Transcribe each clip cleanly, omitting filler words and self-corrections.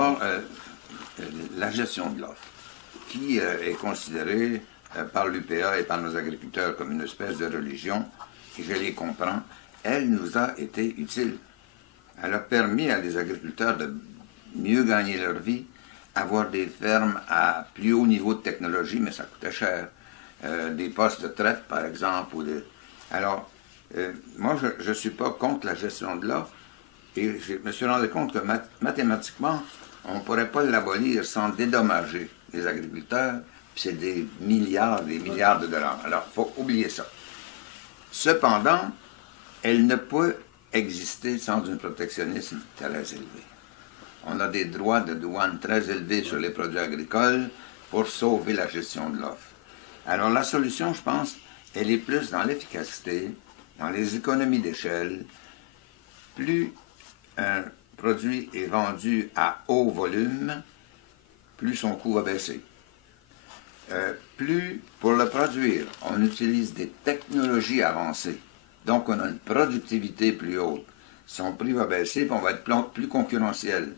D'abord, la gestion de l'offre, qui est considérée par l'UPA et par nos agriculteurs comme une espèce de religion, et je les comprends, elle nous a été utile. Elle a permis à des agriculteurs de mieux gagner leur vie, avoir des fermes à plus haut niveau de technologie, mais ça coûtait cher. Des postes de traite, par exemple. Alors, moi, je ne suis pas contre la gestion de l'offre, et je me suis rendu compte que mathématiquement, on ne pourrait pas l'abolir sans dédommager les agriculteurs, puis c'est des milliards de dollars. Alors, il faut oublier ça. Cependant, elle ne peut exister sans un protectionnisme très élevé. On a des droits de douane très élevés sur les produits agricoles pour sauver la gestion de l'offre. Alors la solution, je pense, elle est plus dans l'efficacité, dans les économies d'échelle. Plus un produit est vendu à haut volume, plus son coût va baisser. Plus, pour le produire, on utilise des technologies avancées. Donc, on a une productivité plus haute. Son prix va baisser, puis on va être plus concurrentiel.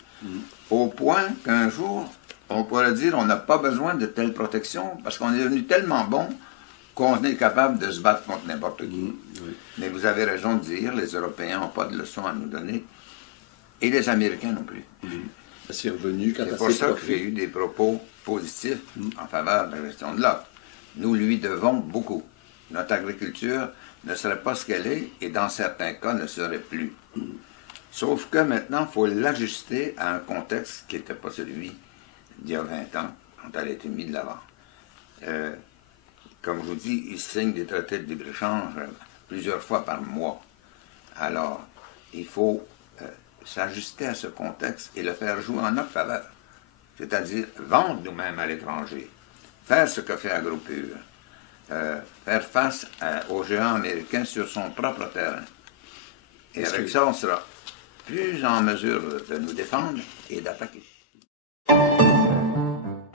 Au point qu'un jour, on pourrait dire on n'a pas besoin de telle protection parce qu'on est devenu tellement bon qu'on est capable de se battre contre n'importe qui. Mais vous avez raison de dire, les Européens n'ont pas de leçons à nous donner et les Américains non plus. C'est revenu quand c'est pour ça que j'ai eu des propos positifs en faveur de la gestion de l'offre. Nous lui devons beaucoup. Notre agriculture ne serait pas ce qu'elle est et dans certains cas ne serait plus. Sauf que maintenant, il faut l'ajuster à un contexte qui n'était pas celui d'il y a 20 ans, quand elle a été mise de l'avant. Comme je vous dis, ils signent des traités de libre-échange plusieurs fois par mois. Alors, il faut s'ajuster à ce contexte et le faire jouer en notre faveur. C'est-à-dire vendre nous-mêmes à l'étranger, faire ce que fait AgroPure, faire face aux géants américains sur son propre terrain. Et avec ça, on sera plus en mesure de nous défendre et d'attaquer.